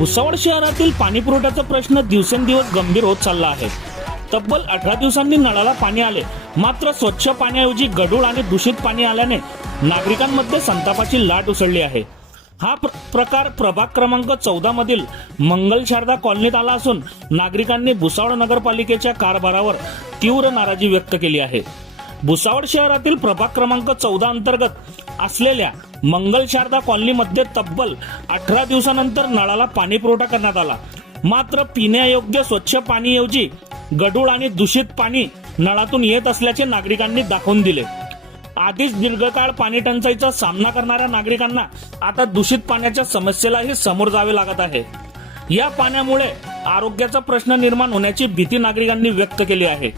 भुसावळ शहरातील पाणी पुरवठ्याचा प्रश्न दिवसेंदिवस गंभीर होत चालला आहे। तब्बल 18 दिवसांनी नळाला पाणी आले, मात्र स्वच्छ पाण्याऐवजी गढूळ आणि दूषित पाणी आल्याने नागरिकांमध्ये संतापाची लाट उसळली आहे। हा प्रकार प्रभाग क्रमांक 14 मधील मंगल शारदा कॉलनीत आला असून नागरिकांनी भुसावळ नगरपालिकेच्या कारभारावर तीव्र नाराजी व्यक्त केली आहे। भुसावळ शहरातील प्रभाग क्रमांक 14 अंतर्गत असलेल्या मंगल शारदा कॉलनीमध्ये तब्बल 18 दिवसानंतर नळाला पाणी पुरवठा करण्यात आला, मात्र पिण्यायोग्य स्वच्छ पाणीऐवजी गढूळ आणि दूषित पाणी नळातून येत असल्याचे नागरिकांनी दाखवून दिले। आधीच दीर्घकाळ पाणी टंचाईचा सामना करणाऱ्या नागरिकांना आता दूषित पाण्याच्या समस्येलाही समोर जावे लागत आहे। या पाण्यामुळे आरोग्याचा प्रश्न निर्माण होण्याची भीती नागरिकांनी व्यक्त केली आहे।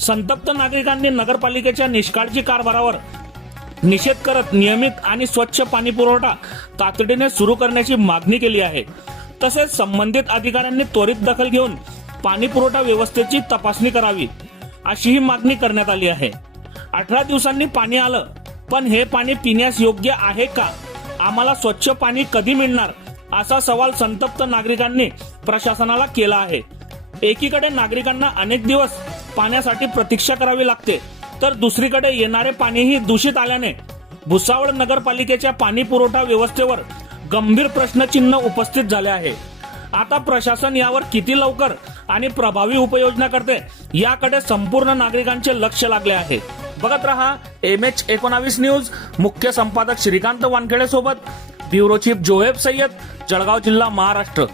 संतप्त नागरिकांनी नगरपालिकेच्या निष्काळजी कारभारावर निषेध करत नियमित आणि स्वच्छ पाणी पुरवठा तातडीने सुरू करण्याची मागणी केली आहे। तसेच संबंधित अधिकाऱ्यांनी त्वरित दखल घेऊन पाणी पुरवठा व्यवस्थेची तपासणी करावी, अशीही मागणी करण्यात आली आहे। 18 दिवसांनी पाणी आलं, पण हे पाणी पिण्यास योग्य आहे का? आम्हाला स्वच्छ पाणी कधी मिळणार, असा सवाल संतप्त नागरिकांनी प्रशासनाला केला आहे। एकीकडे नागरिकांना अनेक दिवस पाण्यासाठी प्रतीक्षा करावी लागते, तर दुसरीकडे येणारे पाणीही दूषित आल्याने भुसावळ नगरपालिकेच्या पाणी पुरवठा व्यवस्थेवर गंभीर प्रश्नचिन्ह उपस्थित झाले आहे। आता प्रशासन यावर किती लवकर आणि प्रभावी उपाययोजना करते याकडे संपूर्ण नागरिकांचे लक्ष लागले आहे। बघत रहा MH19 न्यूज। मुख्य संपादक श्रीकांत वानखेडे सोबत ब्युरो चीफ जोहेब सय्यद, जळगाव जिल्हा, महाराष्ट्र।